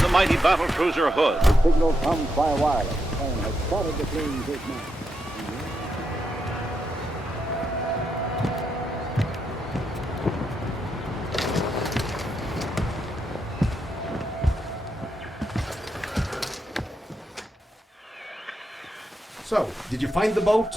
The mighty battle cruiser Hood. The signal comes by wireless. The plane has spotted the fleeing his man. So, did you find the boat?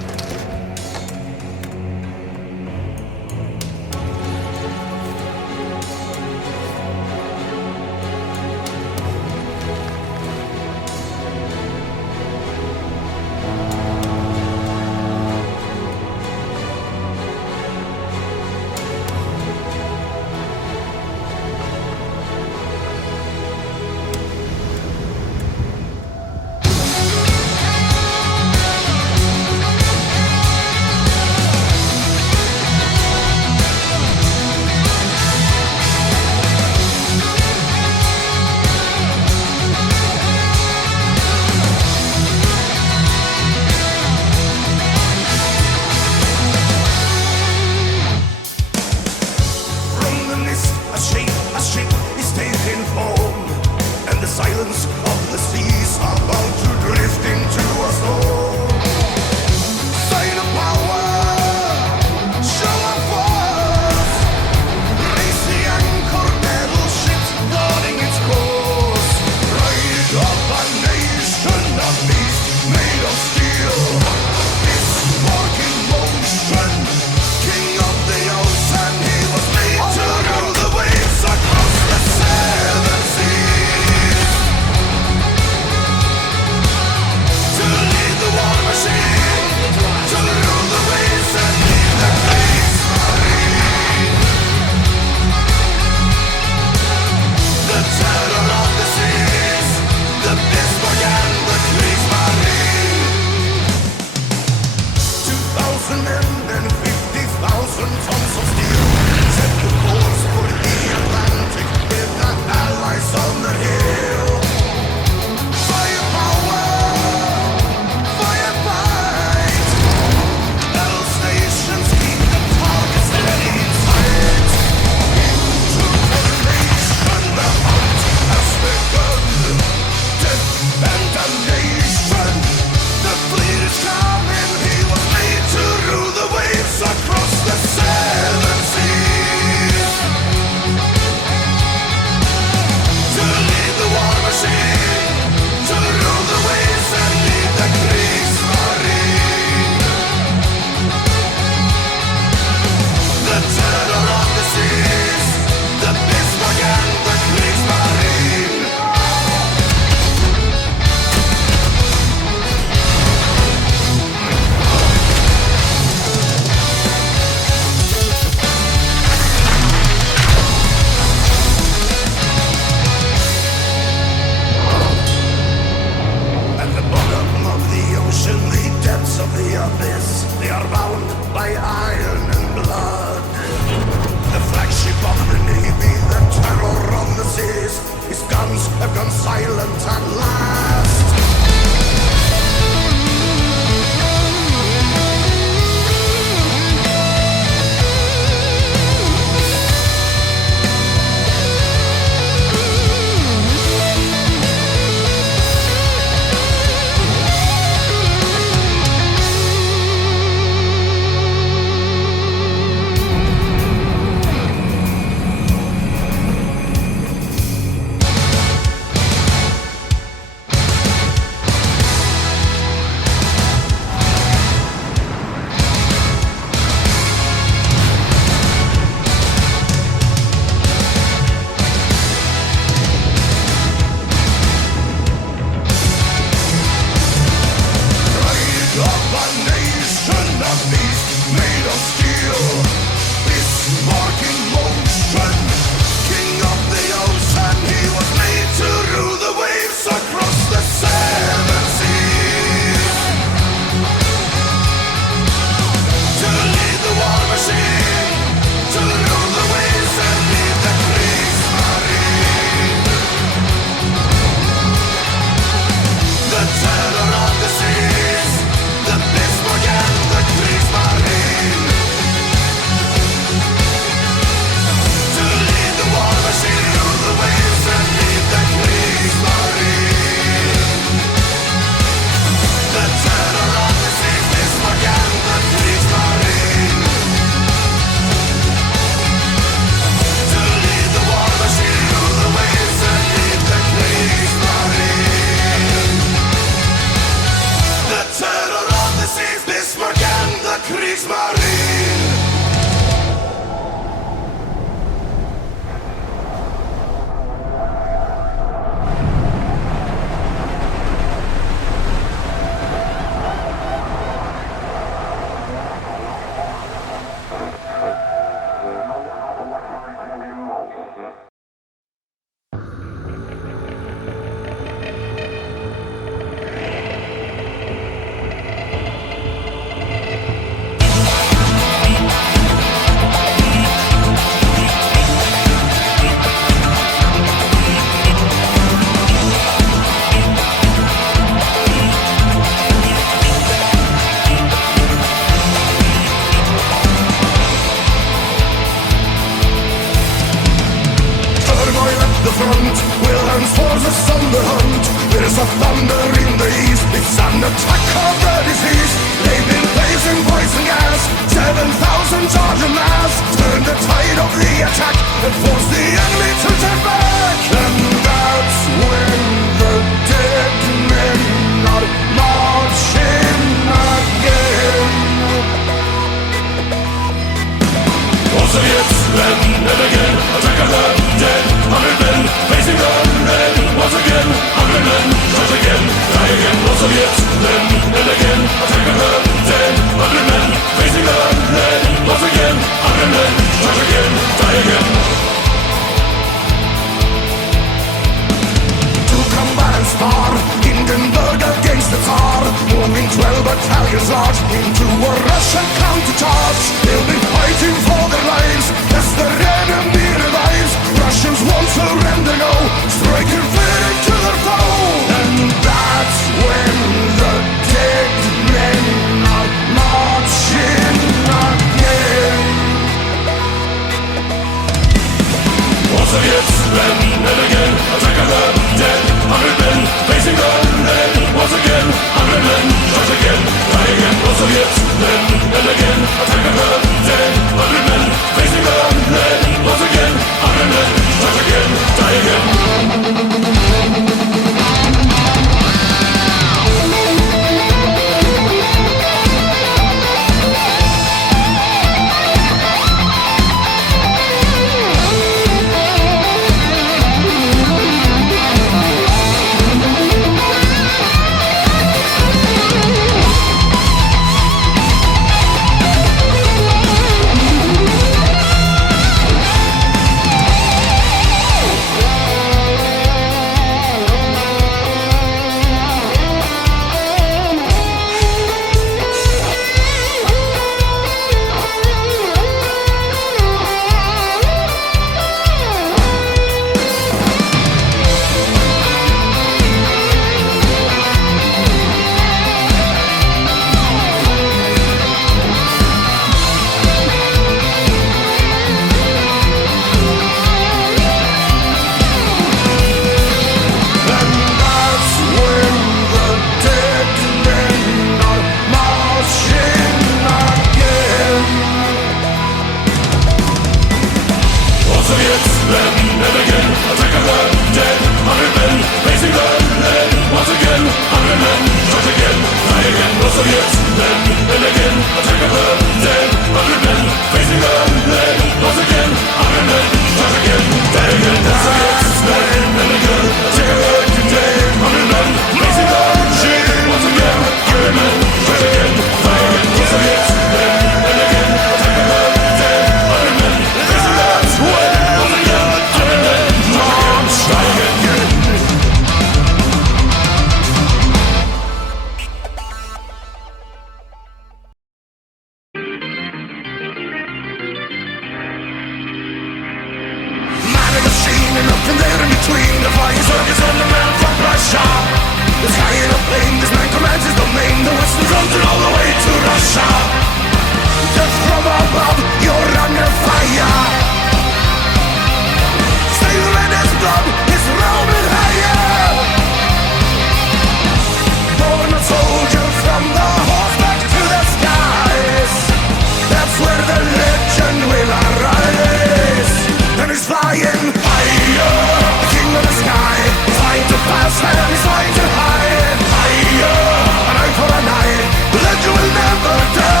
That you will never die.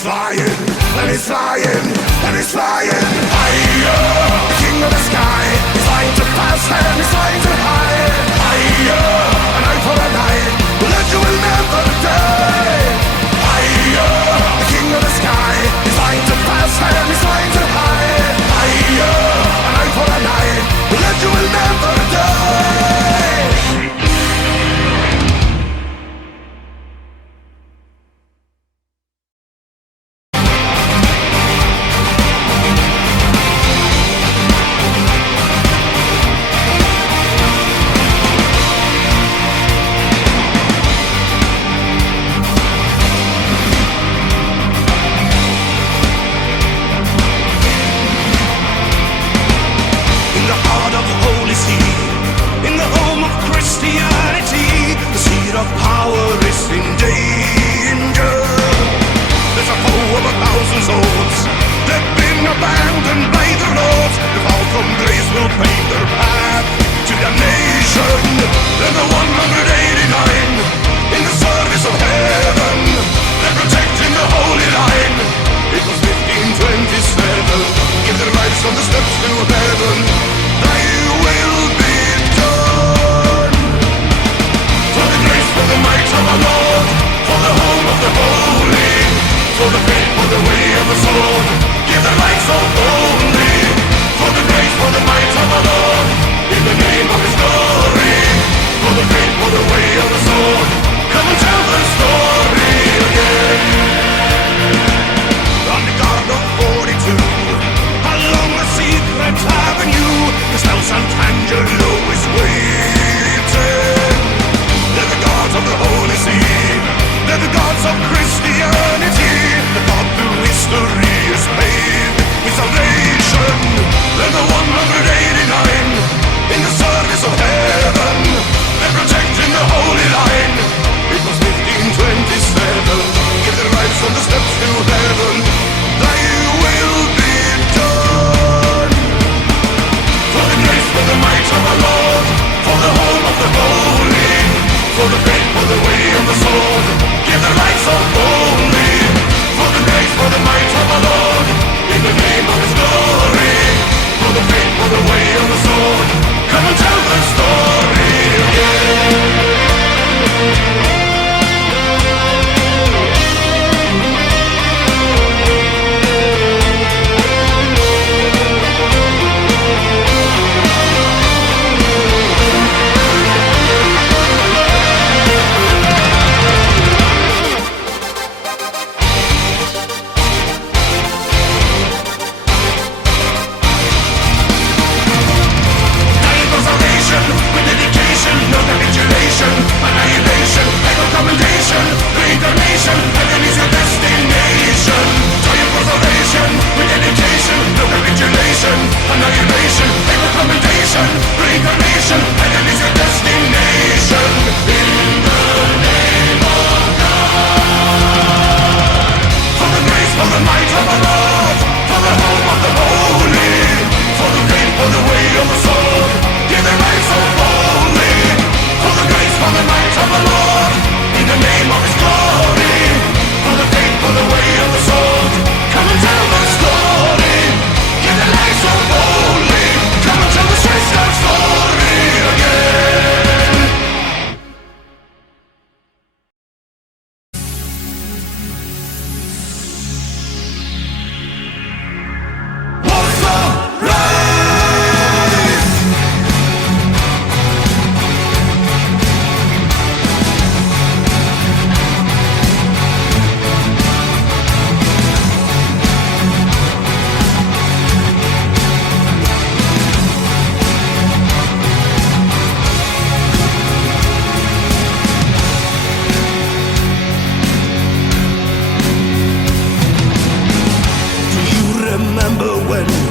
he's flying, and he's flying, and he's flying higher. The king of the sky is flying too fast and he's flying too high. Higher, an eye for an eye, that you will never die. Higher, the king of the sky is flying too fast and he's flying too high. Higher, an eye for an eye, that you will never die.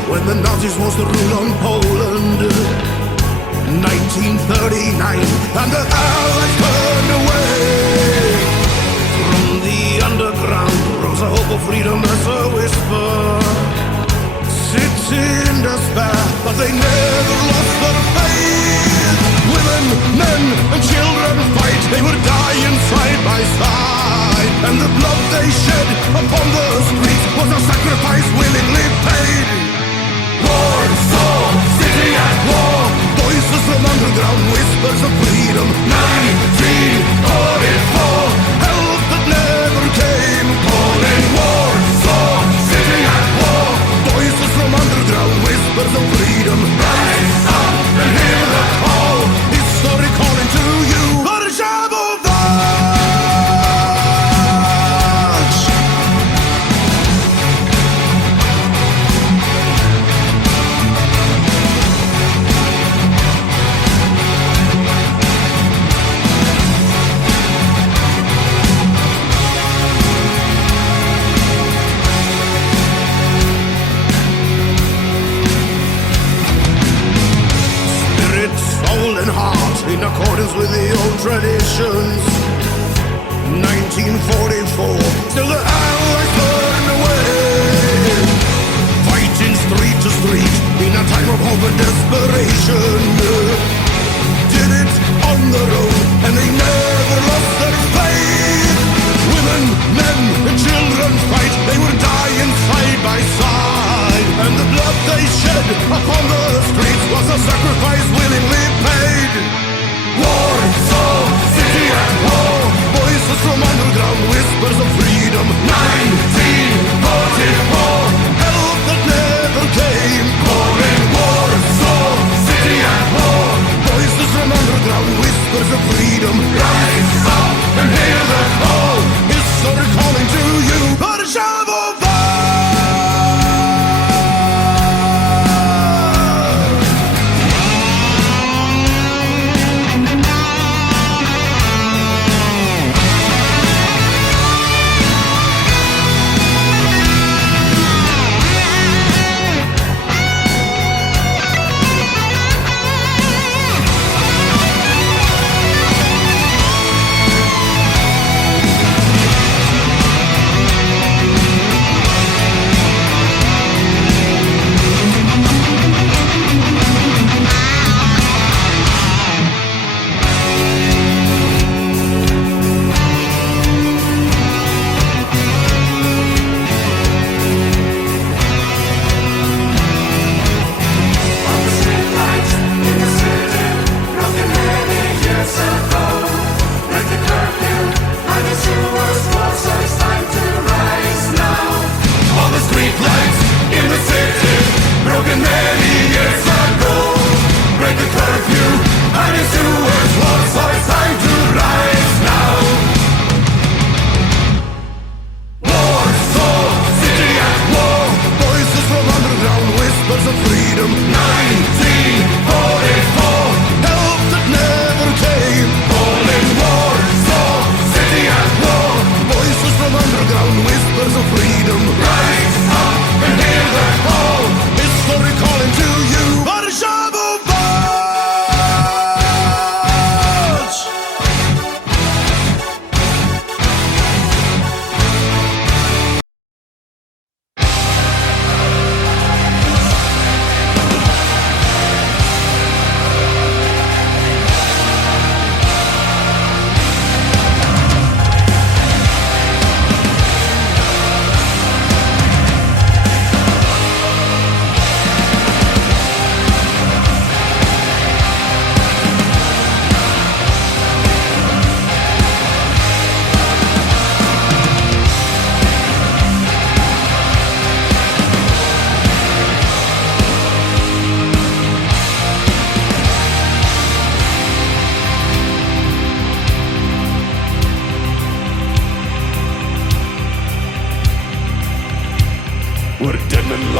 when the Nazis was the rule on Poland. 1939, and the Allies burned away. From the underground rose a hope of freedom as a whisper. Sits in despair, but they never lost their faith. Women, men, and children fight. They were dying side by side, and the blood they shed upon the streets was a sacrifice willingly paid. Warsaw, city at war. Voices from underground, whispers of freedom. 1944, help that never came. Calling Warsaw, city at war. Voices from underground, whispers of freedom. Rise up and hear the call. History calling to you. In accordance with the old traditions. 1944, still the Allies burn away, fighting street to street in a time of hope and desperation. Did it on their own, and they never lost their faith. Women, men, and children fight. They were dying side by side, and the blood they shed upon the streets was a sacrifice willingly paid. Warsaw, city at war. Voices from underground, whispers of freedom. 1944, help that never came. Calling Warsaw, city at war. Voices from underground, whispers of freedom. Rise up and hear the call. History calling to you.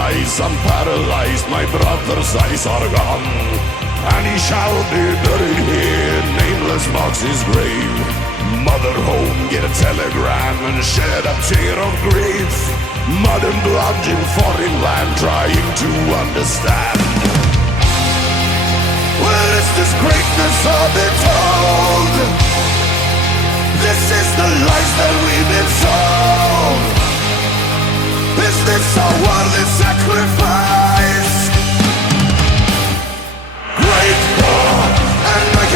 lies, I'm paralyzed, my brother's eyes are gone, and he shall be buried here, nameless marks his grave. Mother home, get a telegram and shed a tear of grief. Mud and blood in foreign land, trying to understand. Where is this greatness of it told? This is the lies that we've been sold. Is this a worthy sacrifice? Great war and like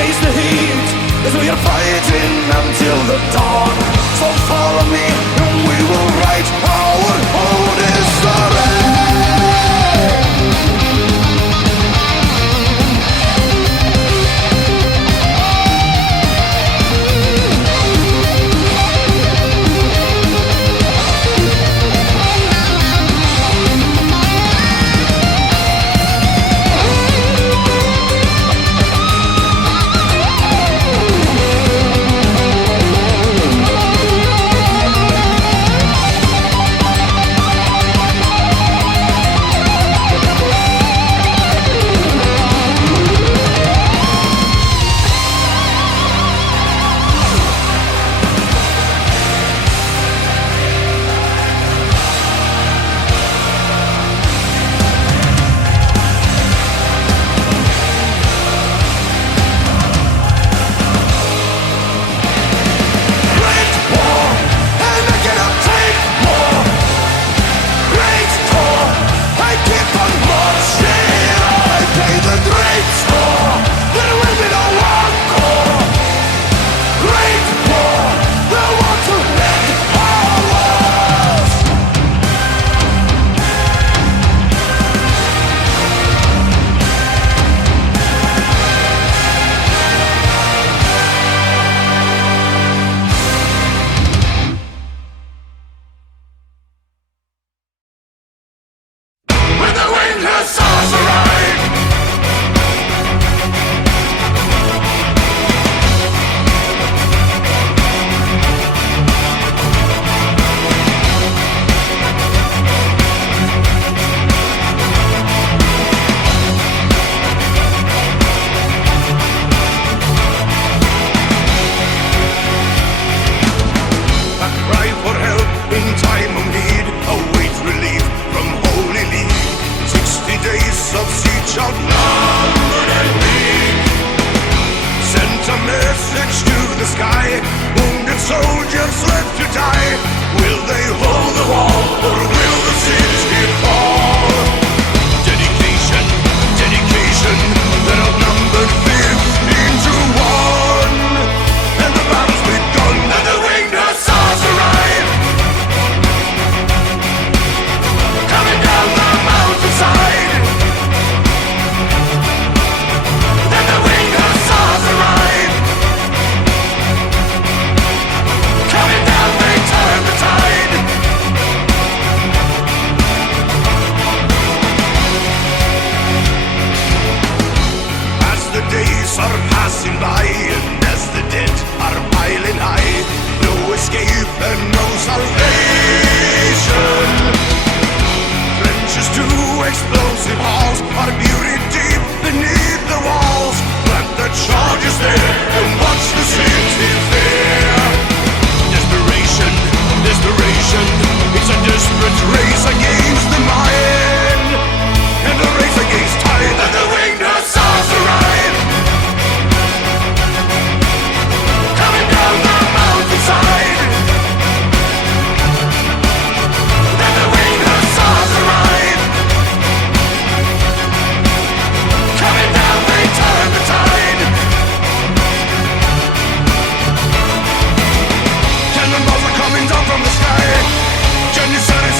face the heat as we are fighting until the dawn. So follow me and we will write our own history.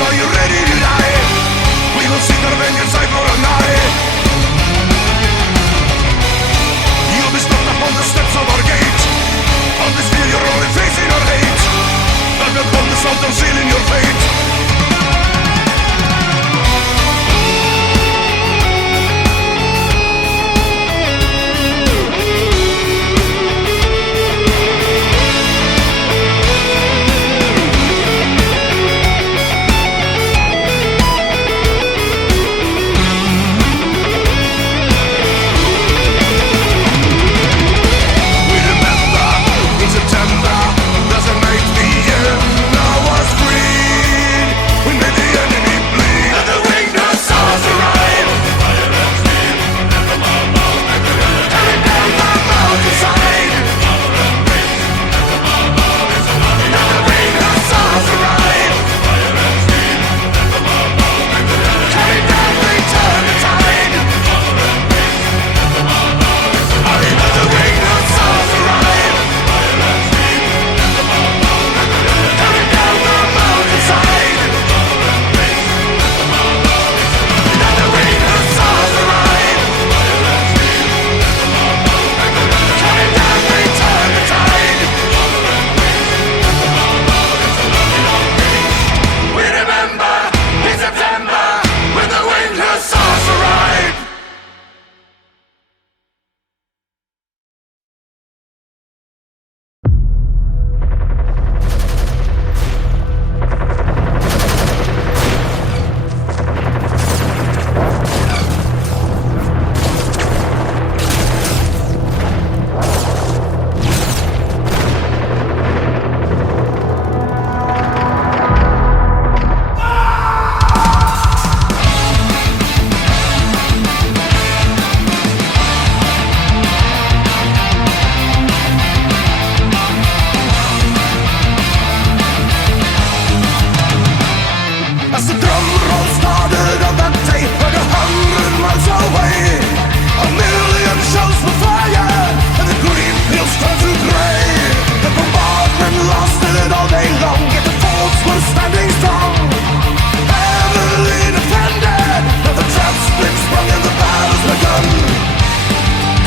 Are you ready to die?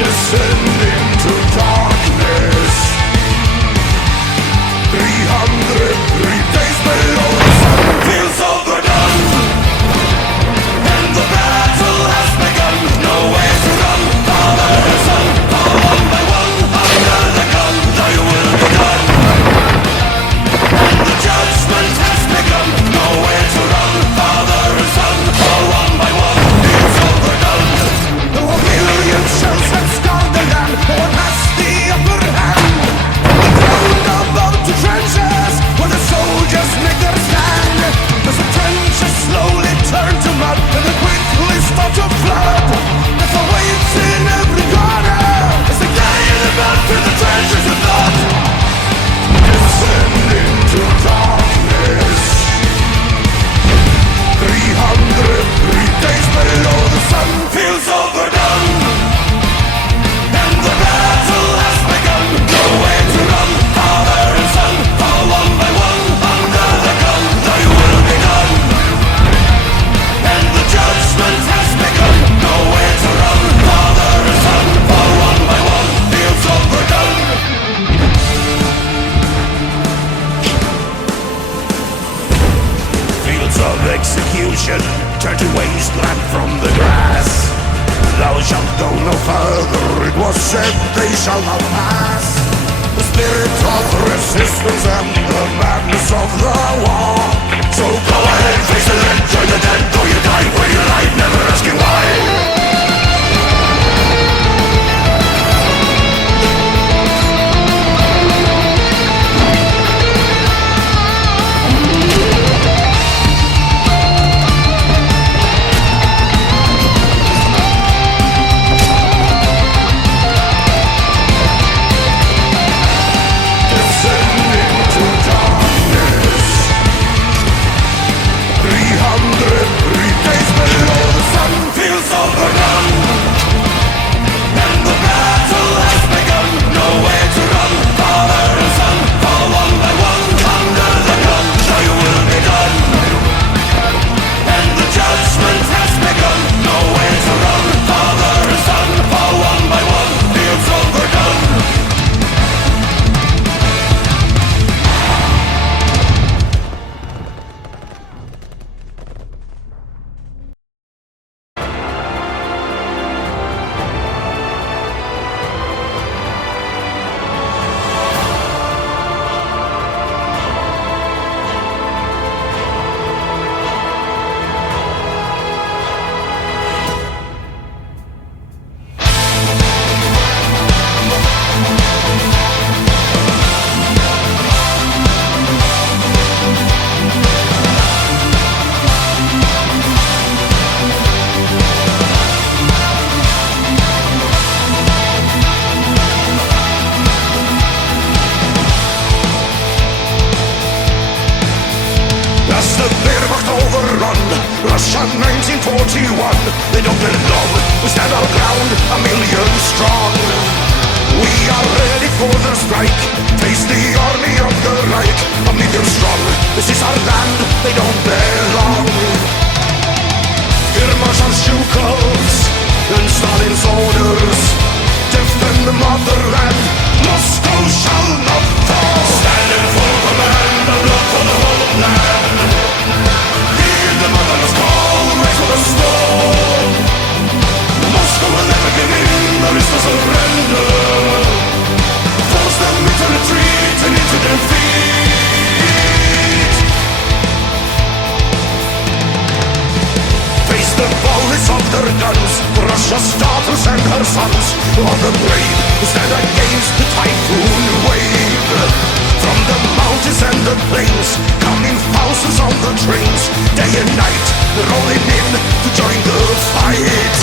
descending to darkness. 303 days below the sun feels overdone, and the battle has begun. Nowhere to run, father and son, fall one by one under the gun. Thy will be done, and the judgment has begun. Nowhere to run, father and son, fall one by one. Feels overdone. A million shells have scarred the land, but one has the upper hand. The ground above the trenches, where the soldiers make their stand. As the trenches slowly turn to mud, and they quickly start to flood. Death awaits in every corner, as they carry the blood through the trenches of blood. Descending to darkness. 303 days below the sun feels overdone, and the battle has begun. Nowhere to run, father and son, fall one by one under the gun. Thy will be done, and the judgment has begun. Nowhere to run, father and son, fall one by one. Feels overdone. Fields of execution turn to wasteland from the grass. Thou shalt go no further, it was said they shall not pass. The spirit of resistance and the madness of the war. So go ahead, face it and join the dead. Though you die for your life, never asking why. Descending to darkness. 303 days below the sun feels overdone, and the battle has begun. Nowhere to run, father and son, fall one by one under the gun. Thy will be done, and the judgment has begun. Nowhere to run, father and son, fall one by one. Feels overdone. As the Wehrmacht overrun Russia 1941, they don't belong. We stand our ground, a million strong. We are ready for the strike. Face the army of the Reich, a million strong. This is our land, they don't belong. Here march our Shukovs and Stalin's orders. Defend the motherland, Moscow shall not fall. Stand in full command, the blood for the whole land. Hear the mother's call, raise for the storm. Moscow will never give in, there is no surrender. Force them into retreat and into defeat. Face the bullets of their guns, Russia's daughters and her sons. All the brave who stand against the typhoon wave. From the mountains and the plains, coming thousands on the trains. Day and night, rolling in to join the fight.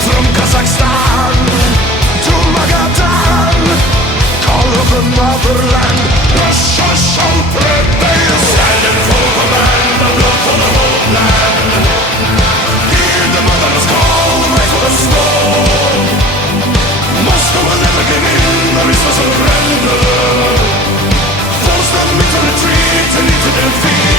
From Kazakhstan to Magadan, call of the motherland, Russia shall prevail. Stand in full command, the blood for the whole land. Hear the mother's call, raise for the storm. Moscow will never give in, there is no surrender. Force them into retreat and into defeat.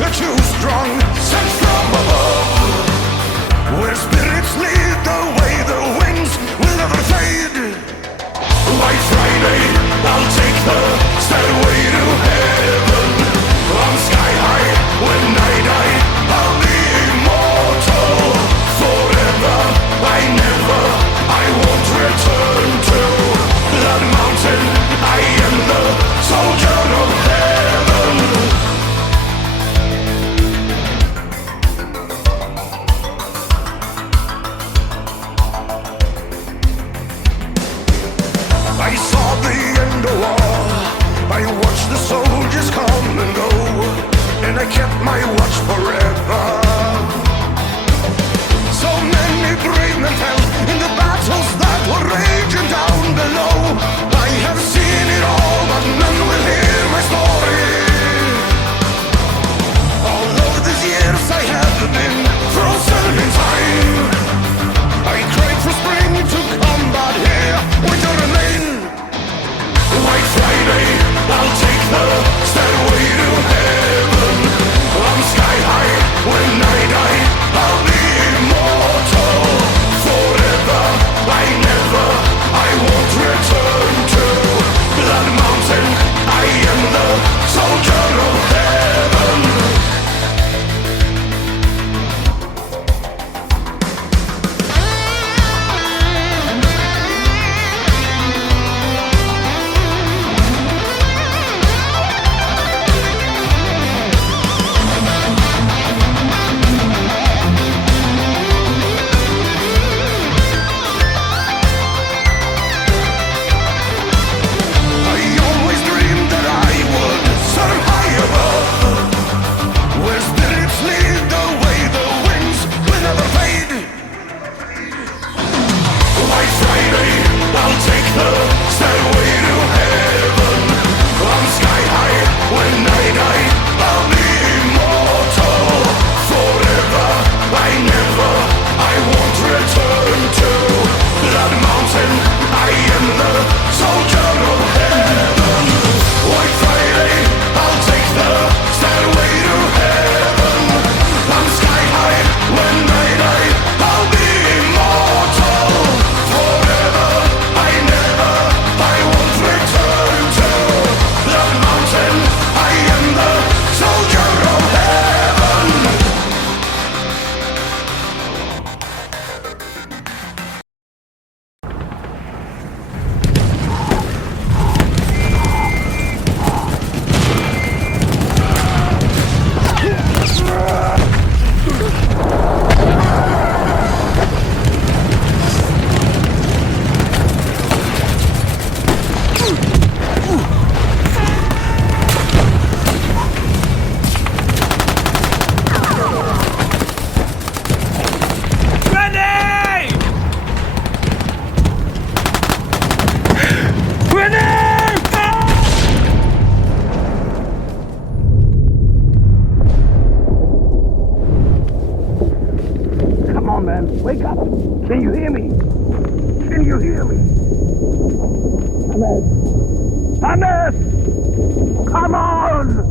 You're too strong, sent from above. Where spirits lead the way, the winds will never fade. White Friday, I'll take the stairway to heaven. On sky high, when I die, I'll be immortal. Forever, I won't return to that mountain. I am the soldier of heaven. I saw the end of war. I watched the soldiers come and go, and I kept my watch forever. So many brave men fell in the battles that were raging down below. I have seen it all, but none will hear my story. All of these years I have been frozen in time. I cried for spring to come, but here winter remain. White Friday, I'll take the stairway to heaven. I'm sky high, when I die, I'll be immortal. Forever, I won't return to that mountain. I am the soldier of heaven. Wake up! Can you hear me? Can you hear me? Hannes! Hannes! Come on!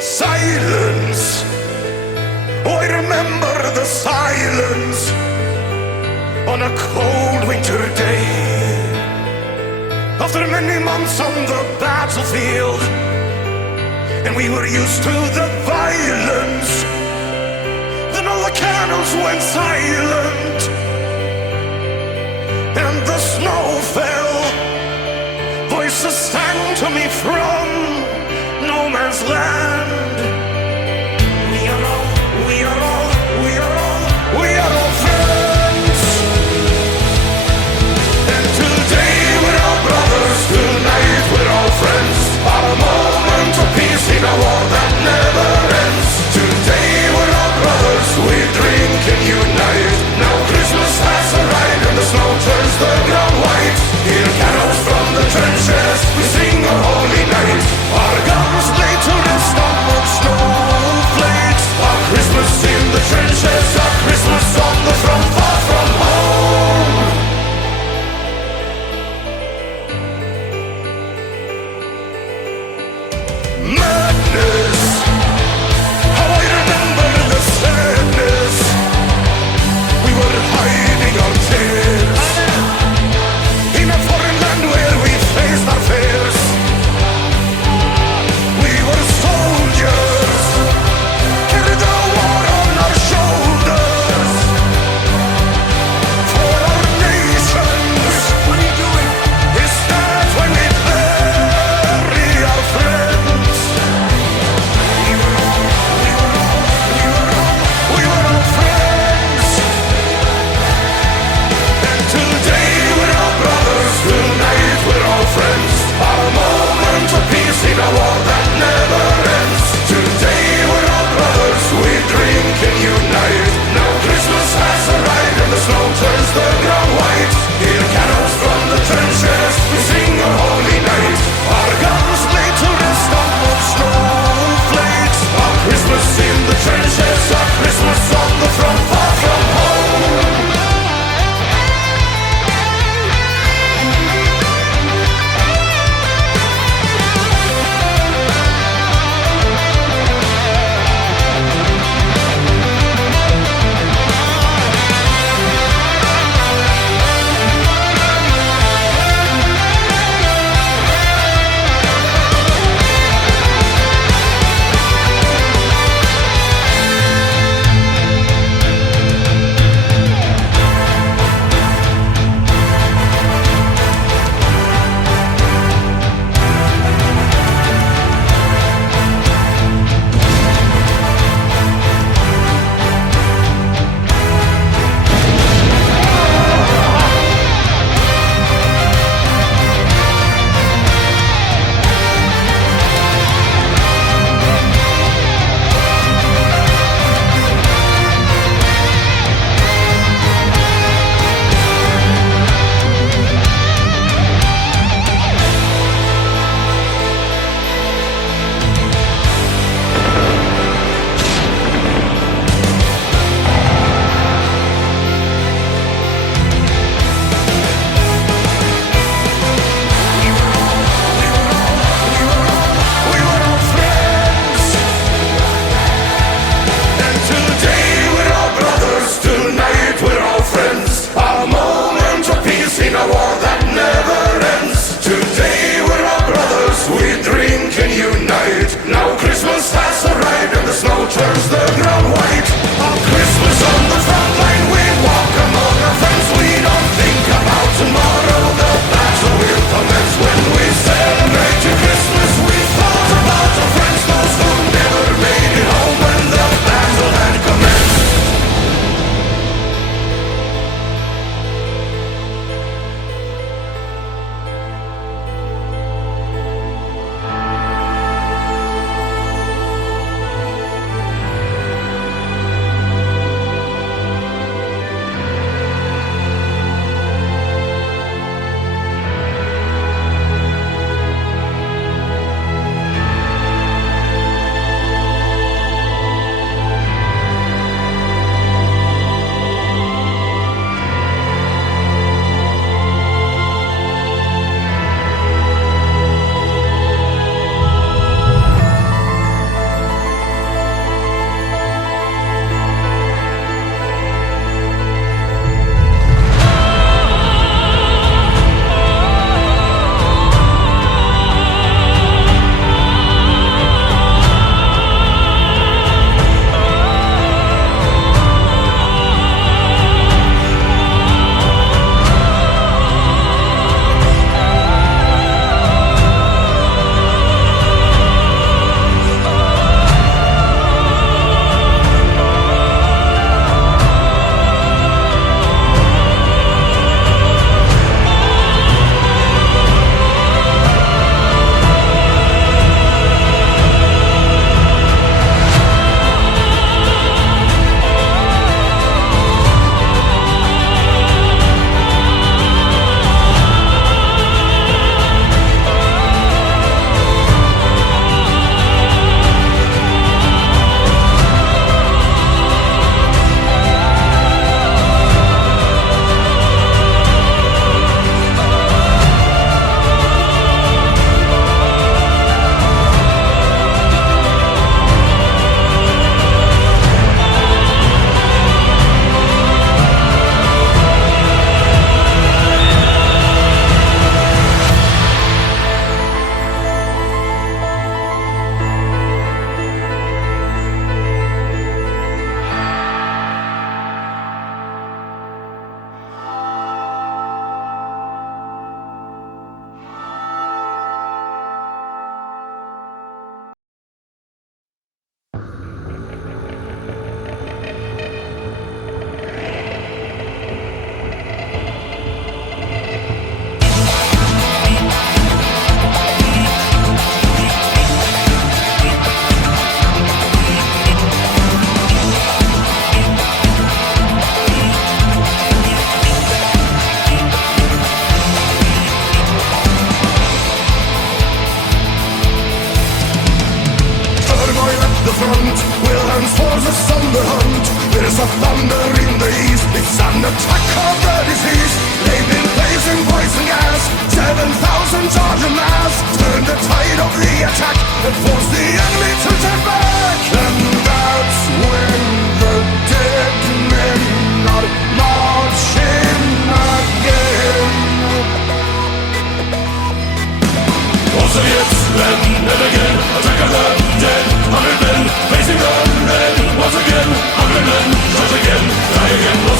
Silence. Oh, I remember the silence on a cold winter day. After many months on the battlefield, and we were used to the violence, then all the cannons went silent, and the snow fell land. We are all, we are all, we are all, we are all friends. And today we're all brothers, tonight we're all friends. A moment of peace in a war that never ends. Today we're all brothers, we drink and unite. Now Christmas has arrived and the snow turns the ground white. Hear carols from the trenches, we sing a holy night. Our guns lay to rest on snowflakes. Our Christmas in the trenches, our Christmas on the front, far from home. Madness, how I remember the sadness. We were hiding our tears.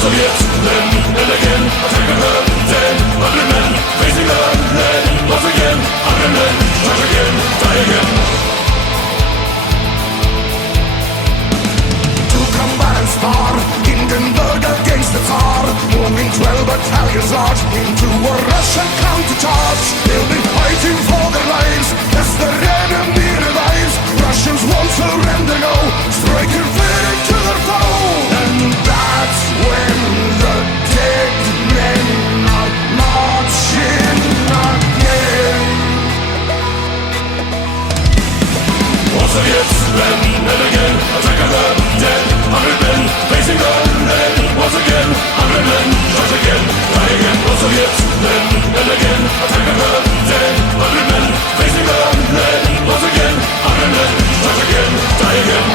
Soviets, then and again, attacking her, dead, 100 men, facing her, lead, once again, 100 men, strike again, die again. To combat and spar, Hindenburg against the Tsar, moving 12 battalions large into a Russian countercharge. They'll be fighting for their lives as their enemy revives. Russians won't surrender, no, striking fear into their foe. And that's when the dead men are marching again. All Soviets, then and again, attacking the dead, 100 men, facing the lead, once again, 100 men, strike again, die again. All Soviets, then and again, attacking the dead, 100 men, facing the lead, once again, 100 men, strike again, die again.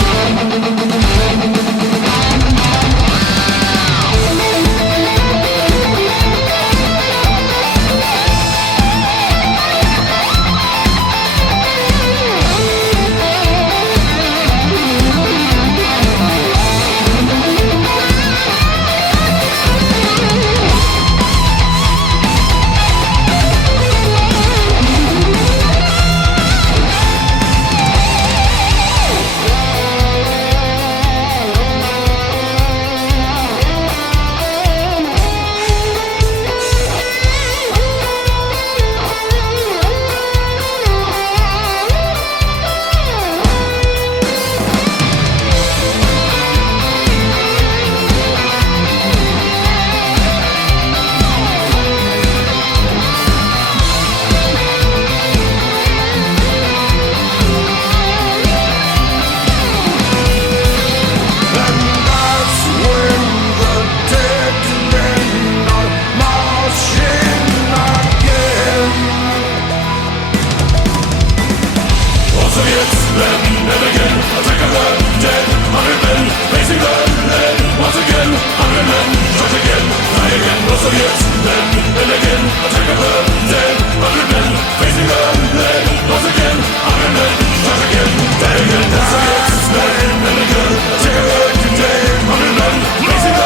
Facing